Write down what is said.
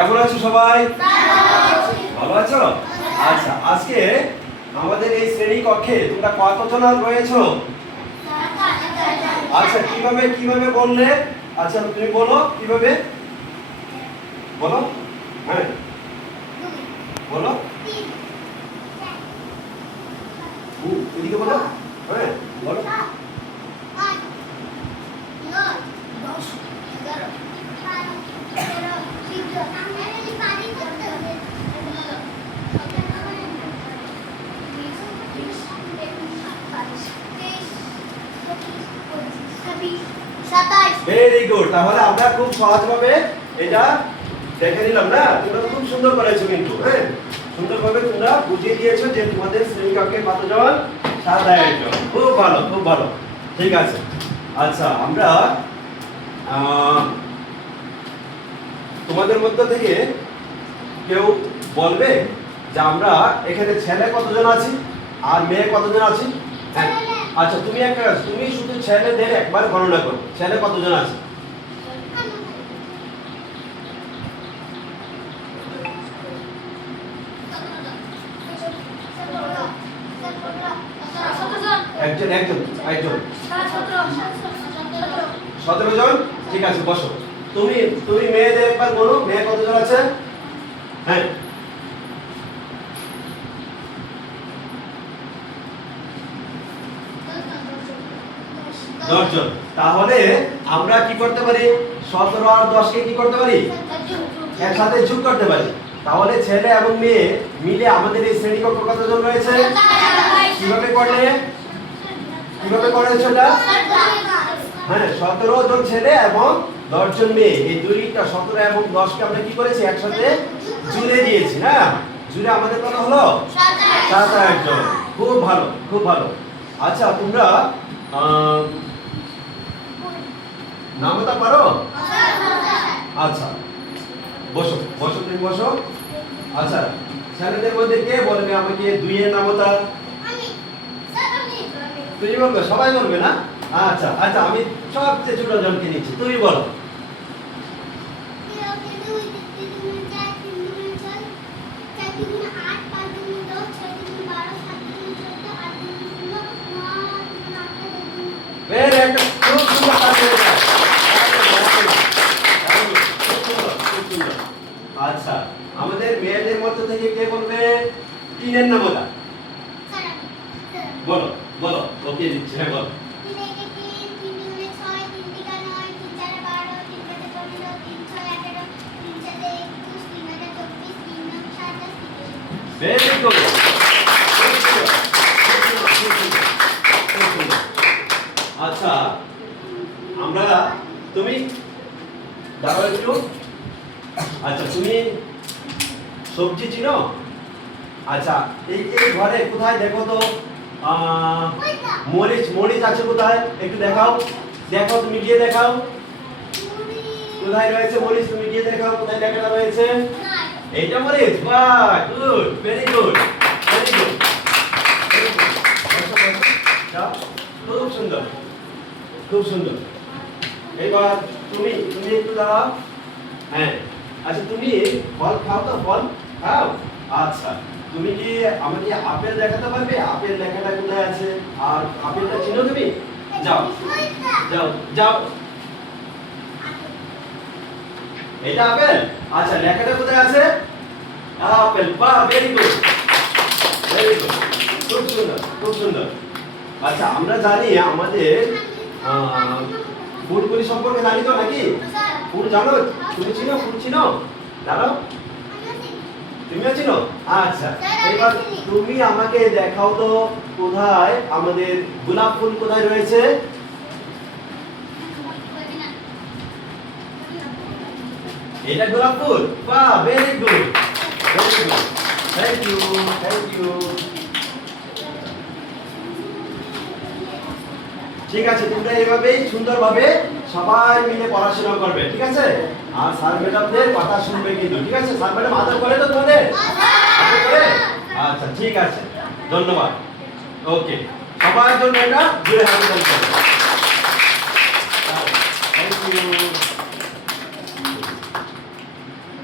কেমন আছো সবাই? ভালো আছো? আচ্ছা, আজকে আমাদের এই শ্রেণী কক্ষে তোমরা কতজন রয়েছো? আচ্ছা, কিভাবে কিভাবে বললে? আচ্ছা, তুমি বলো কিভাবে বলো। হ্যাঁ, বলো। এদিকে বলো। হ্যাঁ, বলো। Very good. তাহলে আমরা খুব সহজভাবে এটা দেখে নিলাম না? তোমরা খুব সুন্দর করেছো কিন্তু। হ্যাঁ, সুন্দরভাবে তোমরা বুঝিয়ে দিয়েছো যে তোমাদের শ্রেণী কক্ষে কতজন? 7 জন। খুব ভালো, খুব ভালো। ঠিক আছে। আচ্ছা, আমরা তোমাদের মধ্য থেকে কেউ বলবে যে আমরা এখানে ছেলে কতজন আছি আর মেয়ে কতজন আছি? হ্যাঁ। আচ্ছা, তুমি শুধু ছেলেদের একবার গণনা করো। ছেলে কতজন আছে? একজন একজন একজন 17 জন। ঠিক আছে, বসো। তুমি তুমি মেয়েদের একবার বলো, মেয়ে কতজন আছে? হ্যাঁ, 10 জন। তাহলে আমরা কি করতে পারি? 17 আর 10 কে কি করতে পারি? একসাথে যোগ করতে পারি। তাহলে ছেলে এবং মেয়ে মিলে আমাদের এই শ্রেণী কক্ষ কতজন রয়েছে? কিভাবে করলে? কিভাবে করেছো এটা? হ্যাঁ, 17 জন ছেলে এবং 10 জন মেয়ে। এই দুইটা 17 এবং 10 কে আমরা কি করেছি? একসাথে জুড়ে দিয়েছি না? জুড়ে আমাদের কত হলো? 27 জন। খুব ভালো, খুব ভালো। আচ্ছা, তোমরা নামতা পারো? আচ্ছা, বসো বসো, তুমি বসো। আচ্ছা, ছেলেদের মধ্যে কে বলবে আমাকে 2 এর নামতা? তুমি বলবে? সবাই বলবে না? আচ্ছা আচ্ছা, আমি সবচেয়ে ছোট জনকে নিচ্ছি, তুমি বলো। খুব সুন্দর কাজ হয়েছে। আচ্ছা, আমাদের মেয়েদের মধ্যে থেকে কে বলবে 3 এর নামতা? বলো বলো, ওকে দিচ্ছি। হ্যাঁ, বলো। Very good. আচ্ছা, আমরা তুমি দাঁড়াও একটু। আচ্ছা, তুমি সবজি চিনো? আচ্ছা, এই এই ঘরে কোথায় দেখো তো মরিচ মরিচ আছে কোথায়? একটু দেখাও, দেখো, তুমি গিয়ে দেখাও কোথায় রয়েছে মরিচ। তুমি গিয়ে দেখাও কোথায় লেখাটা রয়েছে। এইটা মরিচ। বাহ, good, very good, very good. খুব সুন্দর, খুব সুন্দর। এবার তুমি তুমি একটু দাঁড়াও। হ্যাঁ, আচ্ছা, তুমি ফল খাও তো? ফল খাও? আচ্ছা, তুমি কি আমাকে আপেল দেখাতে পারবে? আপেল লেখাটা কোথায় আছে? আর আপেলটা চিনো তুমি? যাও যাও যাও। এটা আপেল? আচ্ছা, লেখাটা কোথায় আছে? আপেল। বাহ, ভেরি গুড, ভেরি গুড। খুব সুন্দর, খুব সুন্দর। আচ্ছা, আমরা জানি আমাদের ফুলগুলি সম্পর্কে জানি তো নাকি? ফুল জানো? তুমি চিনো? ফুল চিনো? জানো? তুমিও চিনো? আচ্ছা, এবার তুমি আমাকে দেখাও তো কোথায় আমাদের গোলাপ ফুল কোথায় রয়েছে? এটা গোলাপ ফুল? বাহ, very good, very good. Thank you, thank you. ঠিক আছে, তোমরা এইভাবেই সুন্দরভাবে সবাই মিলে পড়াশোনা করবে, ঠিক আছে? আর স্যার ম্যাডামদের কথা শুনবে কিন্তু, ঠিক আছে? স্যার ম্যাডাম আদর করে তো তোমাদের? আচ্ছা, ঠিক আছে, ধন্যবাদ। ওকে, সবার জন্য এটা জোরে হাততালি করো। Thank you.